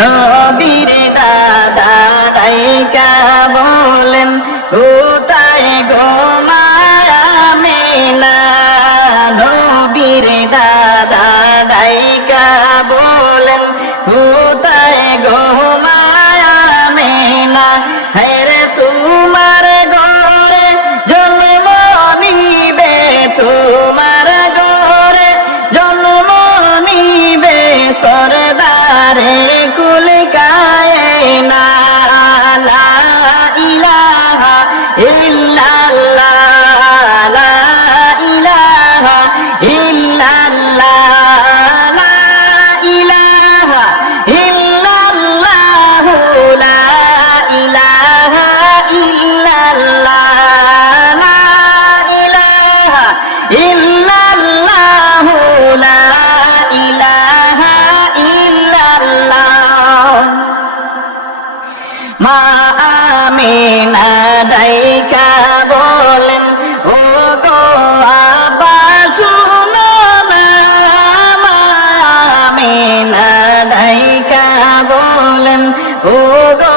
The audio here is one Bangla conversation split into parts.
নবীর দাদা ডাইকা বলেন কোথায় গোমায়া মেনা। নবীর দাদা ডাইকা বলেন কোথায় গোমায়া মেনা। হেরে তোমার গরে জন্ম নিবে, তোমার গরে জন্ম নিবে। সরদারে আমিনা ডাইকা বলেন ও গো আবা শুনো না আমি না ডাইকা বলেন ও গো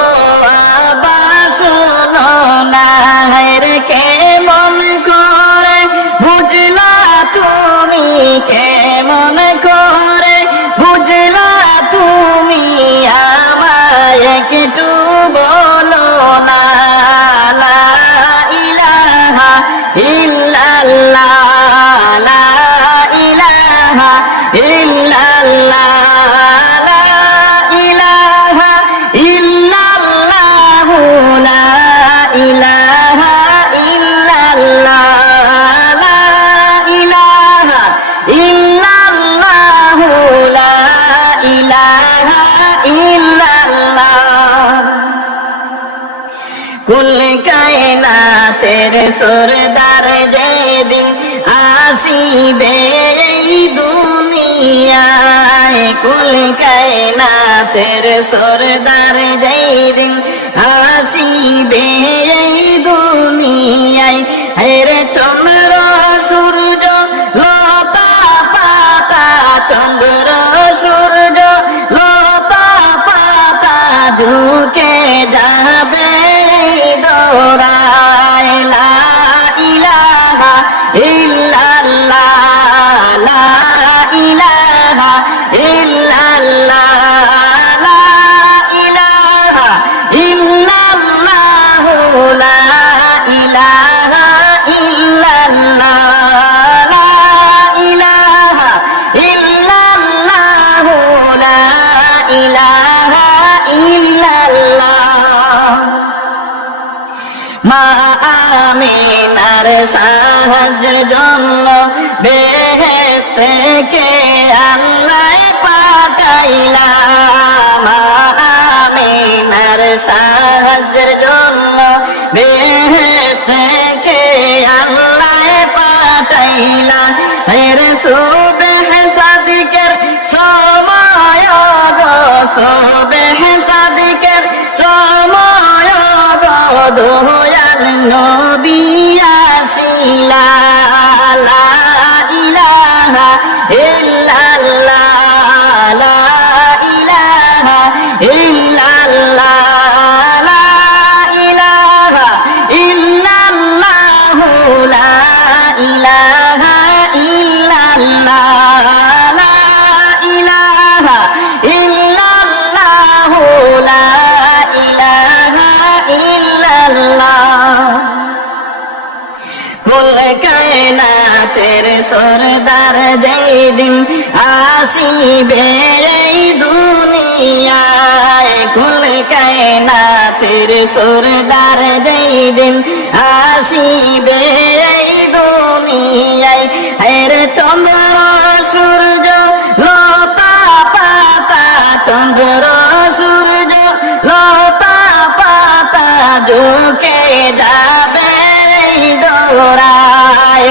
কুল কায়নাতের সরদার যেদিন আসিবে এই দুনিয়ায় কুল কায়নাতের সরদার যেদিন আসিবে এই দুনিয়ায়, হেরে চন্দ্র আমিনার সাহায্যের জন্য বেহেস থেকে আল্লাহ পাঠাইলা মা আমিনার সাহায্যের জন্য সরদার যেদিন আসিবে এই দুনিয়ায় কুল কায়নাতের সরদার যেদিন আসিবে এই দুনিয়ায়, হের চন্দ্র সূর্য, লতা পাতা, চন্দ্র সূর্য, লতা পাতা, ঝুঁকে যাবে দৌড়ায়